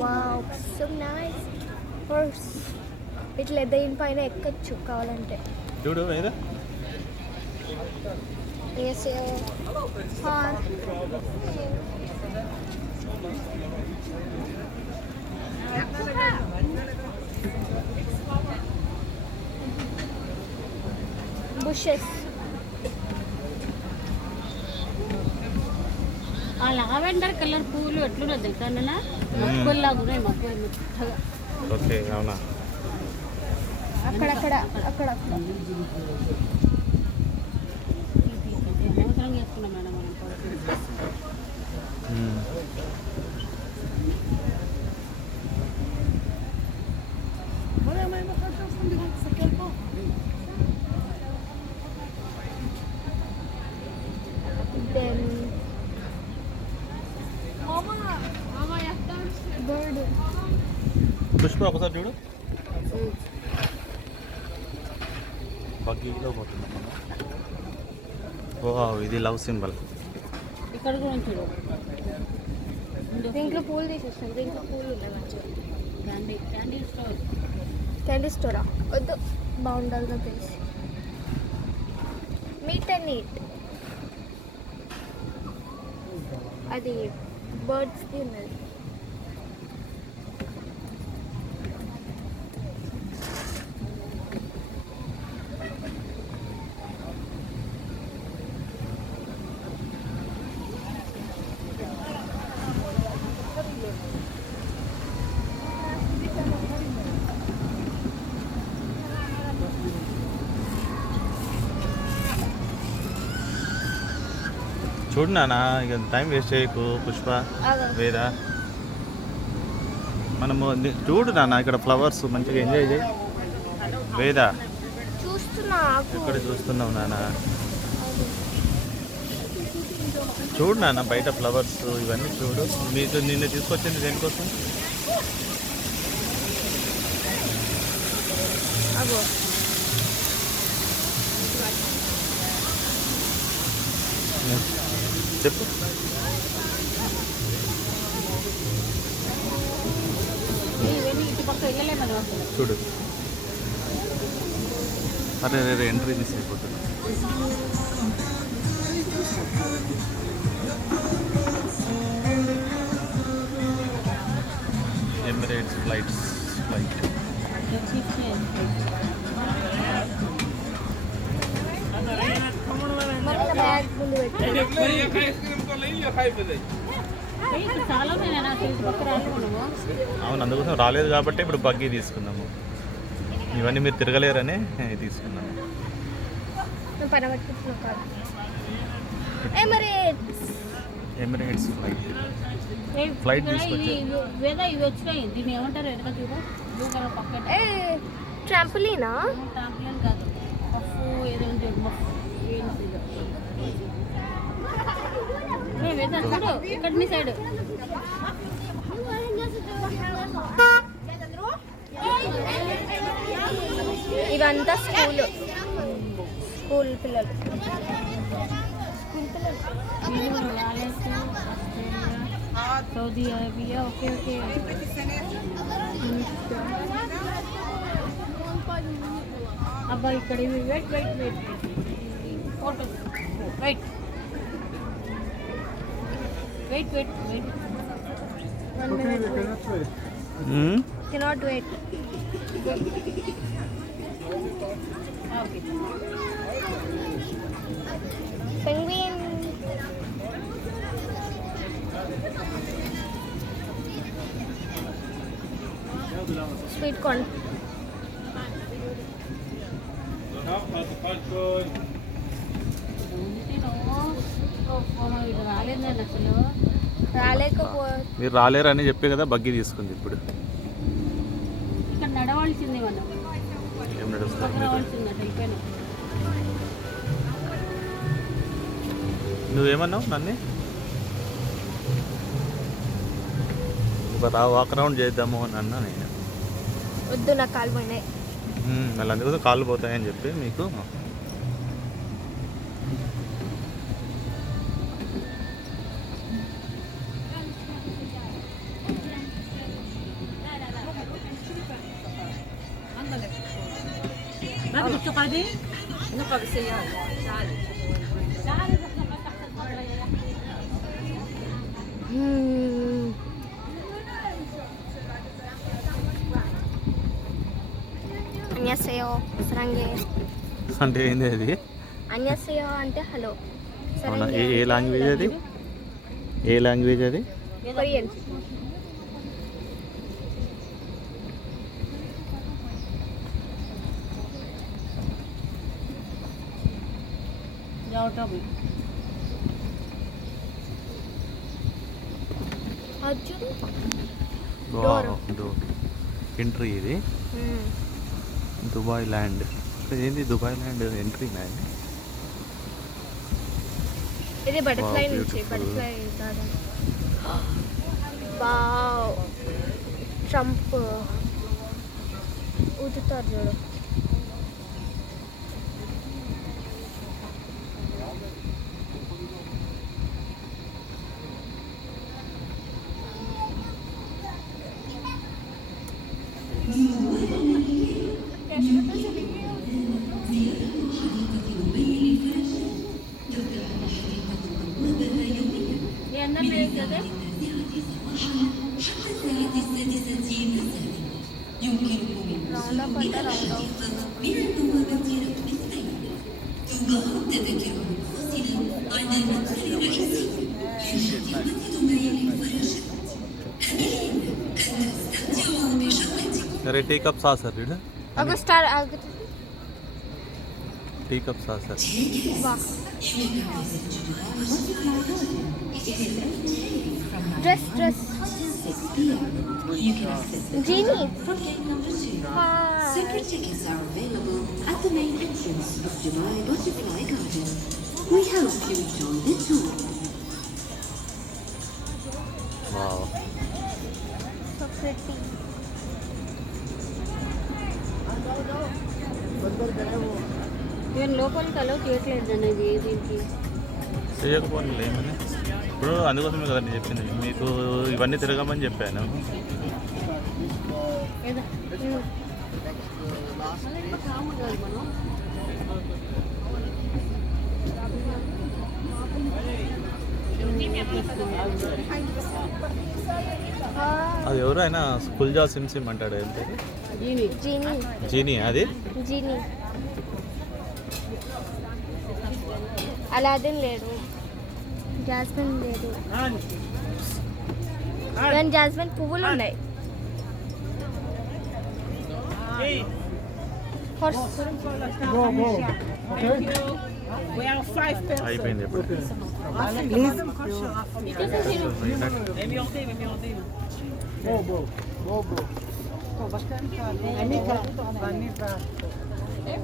Wow so nice horse ఇట్లా దేనిపైన ఎక్కచ్చు కావాలంటే చూడు ఏదో yes హార్ బుషెస్ ఆ లావెండర్ కలర్ పూలు ఎట్లున్నది తెలుసా నాన్న మక్కుల్లాగా ఉన్నాయి మక్కులు మెత్తగా ఓకే అవునా అక్కడక్కడ అక్కడ అవసరం చేసుకున్నాం మేడం దెన్ బర్డ్ పుష్ప ఒకసారి చూడు బగ్గీలో పోతున్నాం మనం ఓ ఇది లవ్ సింబల్ ఇక్కడ కూడా చూడు దీంట్లో పూలు తీసేస్తాను దీంట్లో పూలు ఉన్నాయి మంచిగా క్యాండీ స్టోరా వద్దు బాగుండాలిగా తెలిసి మీట్ అండ్ ఈట్ అది బర్డ్స్ది ఉన్నది చూడు నాన్న ఇక టైం వేస్ట్ చేయకు పుష్ప వేదా మనము చూడు నాన్న ఇక్కడ ఫ్లవర్స్ మంచిగా ఎంజాయ్ చేయి వేదా చూస్తున్నా ఎక్కడ చూస్తున్నావు నాన్న చూడు నాన్న బయట ఫ్లవర్స్ ఇవన్నీ చూడు మీకు నిన్న తీసుకొచ్చింది దేనికోసం అగో చెప్పు ఇవన్నీ ఇటు పక్క వెళ్ళలేము మనం అసలు చూడు అరే రే ఎంట్రీ మిస్ అయిపోతున్నా ఎమిరేట్స్ ఫ్లైట్ బ్యాగ్ ముందు ఇక్కడ చాలా ఉన్నాయి నాకు ఇటు పక్క రాలేదు మనము అవును అందుకోసం రాలేదు కాబట్టి ఇప్పుడు బగ్గీ తీసుకున్నాము ఇవన్నీ మీరు తిరగలేరని తీసుకున్నాము పైన పట్టుకుంటున్నాం కాదు మరి ఎమిరేట్స్ ఫ్లైట్ తీసుకొచ్చి వేదా ఇవి వచ్చినాయి దీన్ని ఏమంటారు వెనక చూడు బ్లూ కలర్ పక్కన ట్రాంపులీనా ట్రాంపులిన్ కాదు పఫ్ ఏదో ఉంది మఫ్ వేదా చూడు ఇక్కడ మీ సైడ్ ఇవంతా స్కూల్ పిల్లలు సౌదీ అరేబియా ఓకే ఓకే అబ్బా ఇక్కడ ఇవి wait wait wait photo wait wait wait wait 1 minute cannot wait okay penguin sweet corn రాలేదండి అసలు మీరు రాలేరని చెప్పే కదా బగ్గీ తీసుకుంది ఇప్పుడు ఇక్కడ నడవాల్సింది మనం ఏం నడుస్తారు నడవాల్సింది వెళ్ళిపోయినా నువ్వేమన్నావు నన్ను ఇప్పుడు వాక్ రౌండ్ చేద్దాము అని అన్నా నేను వద్దు నా కాలు పోయినాయి మళ్ళీ అందుకోసం కాళ్ళు పోతాయని చెప్పి మీకు అన్యసేయో సరంగే. అంటే ఏంది అది? అన్యసేయో అంటే హలో. అవునా? ఏ లాంగ్వేజ్ అది? ఏ లాంగ్వేజ్ అది? కొరియన్. అర్జున్ డోర్. ఎంట్రీ ఇది దుబాయ్ ల్యాండ్. ఏంది దుబాయ్ ల్యాండ్ ఎంట్రీ ల్యాండ్? ఇది బటర్ఫ్లై Wow, నుంచి beautiful. Butterfly garden. Wow, trump ఊదుతారు చూడు. ये अंदर ले जाते రౌండ్ అప్ అంటే రౌండ్ అప్. అరే టీ కప్ సాసర్ రీడ్. ఒక స్టార్ ఆగుతుంది. Tea cup saucer. డ్రెస్ జీనీ. Separate tickets are available at the main entrance of Dubai Butterfly Garden. We hope you enjoy the tour. Wow. So pretty. నేను లోపలికి అలో చేయట్లేదు అనేది దీనికి. చేయకపోతే ఏమని? ఇప్పుడు అందుకోసమే కదండి చెప్పింది మీకు, ఇవన్నీ తిరగమని చెప్పాను. ఏదో కాము కాదు మనం. అది ఎవరు అయినా కుల్జా సిమ్ సిమ్ అంటాడు. ఏంటి జీని జీనీ. జీనీ? అది జీనీ. అలాదిన్ లేడు, జాస్మిన్ లేదు. కానీ జాస్మిన్ పువ్వులు ఉన్నాయి. అయిపోయింది ఇప్పుడు.